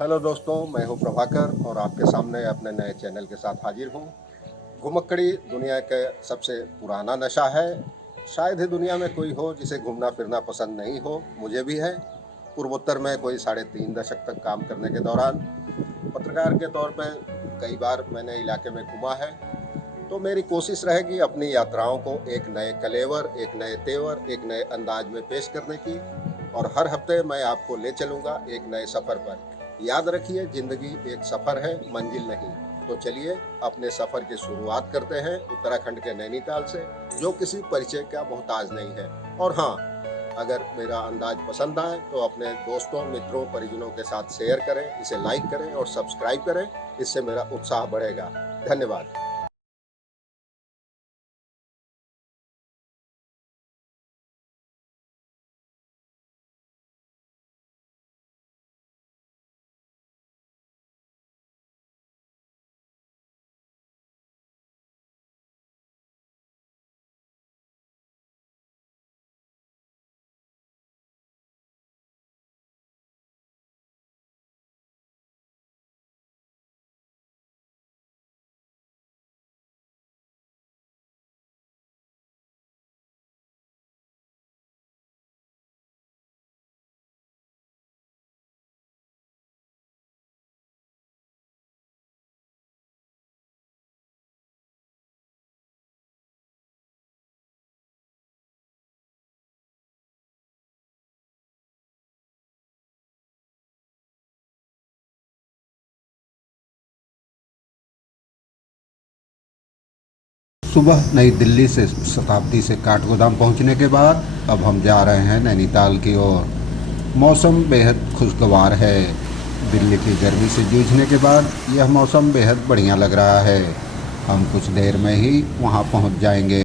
Hello दोस्तों, मैं हूं प्रभाकर और आपके सामने अपने नए चैनल के साथ हाजिर हूं। घुमक्कड़ी दुनिया का सबसे पुराना नशा है। शायद ही दुनिया में कोई हो जिसे घूमना फिरना पसंद नहीं हो, मुझे भी है। पूर्वोत्तर में कोई 3.5 दशक तक काम करने के दौरान पत्रकार के तौर पर कई बार मैंने इलाके में घूमा है। तो मेरी कोशिश रहेगी अपनी यात्राओं को एक नए कलेवर, एक नए तेवर, एक नए अंदाज में पेश करने की। और हर हफ्ते मैं आपको ले चलूंगा एक नए सफर पर। याद रखिए, जिंदगी एक सफर है, मंजिल नहीं। तो चलिए अपने सफर की शुरुआत करते हैं उत्तराखंड के नैनीताल से, जो किसी परिचय का मोहताज नहीं है। और हाँ, अगर मेरा अंदाज पसंद आए तो अपने दोस्तों, मित्रों, परिजनों के साथ शेयर करें, इसे लाइक करें और सब्सक्राइब करें। इससे मेरा उत्साह बढ़ेगा। धन्यवाद। सुबह नई दिल्ली से शताब्दी से काठगोदाम पहुंचने के बाद अब हम जा रहे हैं नैनीताल की ओर। मौसम बेहद खुशगवार है। दिल्ली की गर्मी से जूझने के बाद यह मौसम बेहद बढ़िया लग रहा है। हम कुछ देर में ही वहां पहुंच जाएंगे।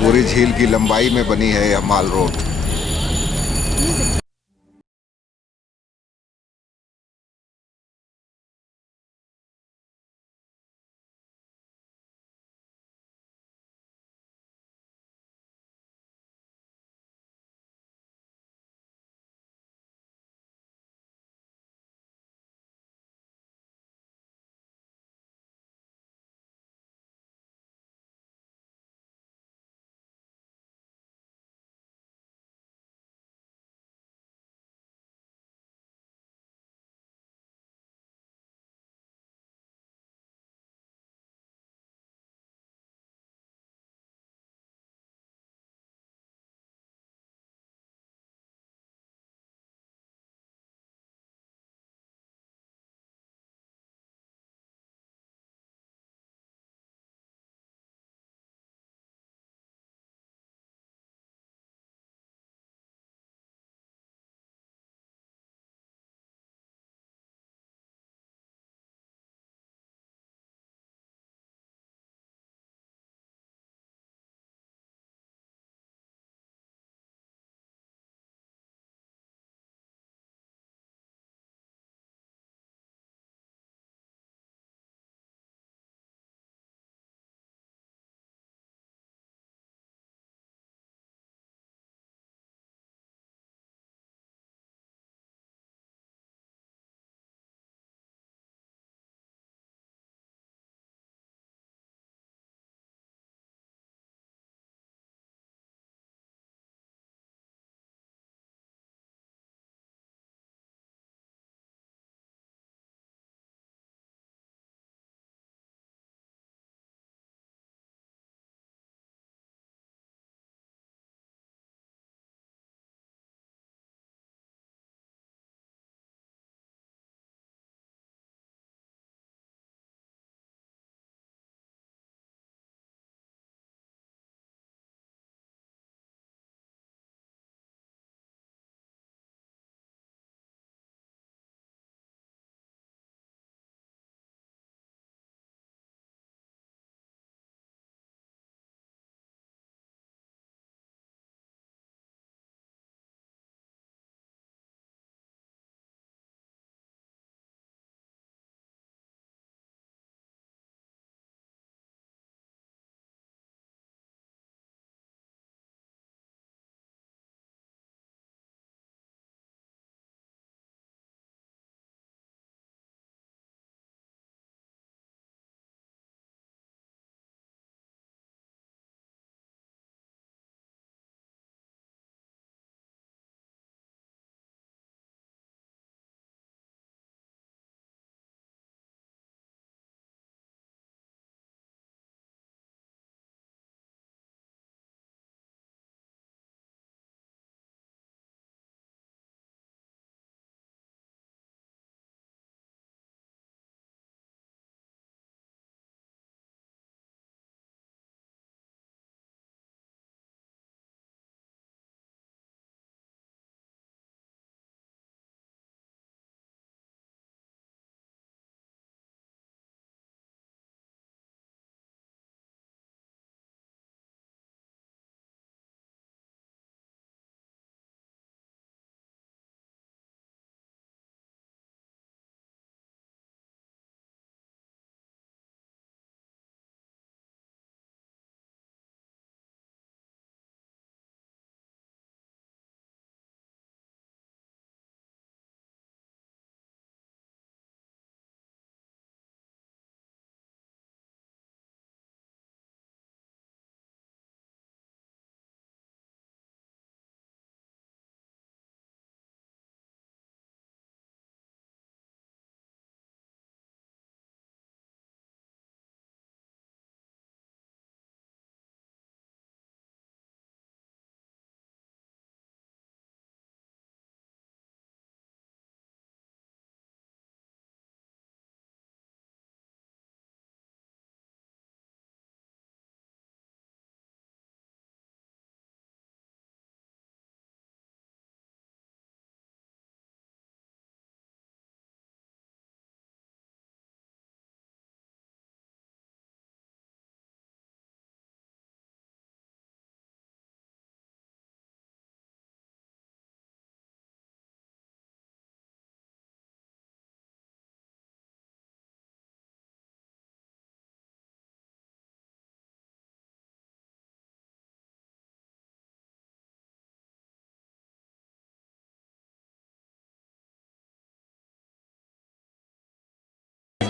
पूरी झील की लंबाई में बनी है यह माल रोड।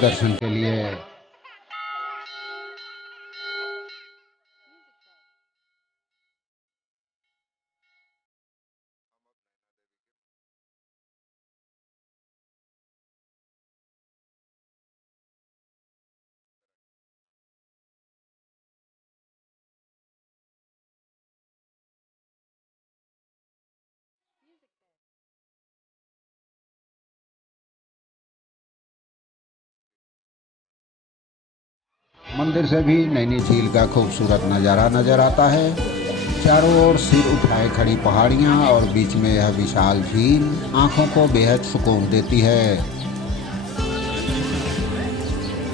दर्शन के लिए। मंदिर से भी नैनी झील का खूबसूरत नज़ारा नजर आता है। चारों ओर सिर उठाए खड़ी पहाड़ियाँ और बीच में यह विशाल झील आंखों को बेहद सुकून देती है।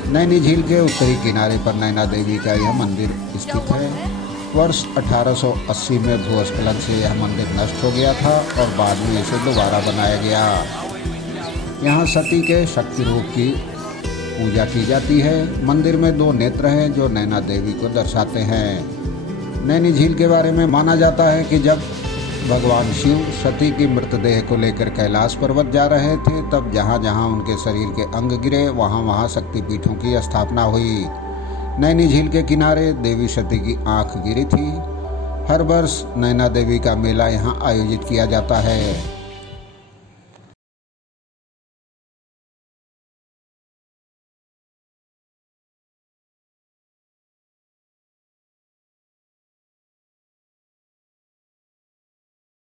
नैनी झील के उत्तरी किनारे पर नैना देवी का यह मंदिर स्थित है। वर्ष 1880 में भूस्खलन से यह मंदिर नष्ट हो गया था और बाद में इसे दोबारा बनाया गया। यहाँ सती के शक्ति रूप की पूजा की जाती है। मंदिर में 2 नेत्र हैं जो नैना देवी को दर्शाते हैं। नैनी झील के बारे में माना जाता है कि जब भगवान शिव सती की मृतदेह को लेकर कैलाश पर्वत जा रहे थे, तब जहाँ जहाँ उनके शरीर के अंग गिरे वहाँ वहाँ शक्तिपीठों की स्थापना हुई। नैनी झील के किनारे देवी सती की आँख गिरी थी। हर वर्ष नैना देवी का मेला यहाँ आयोजित किया जाता है।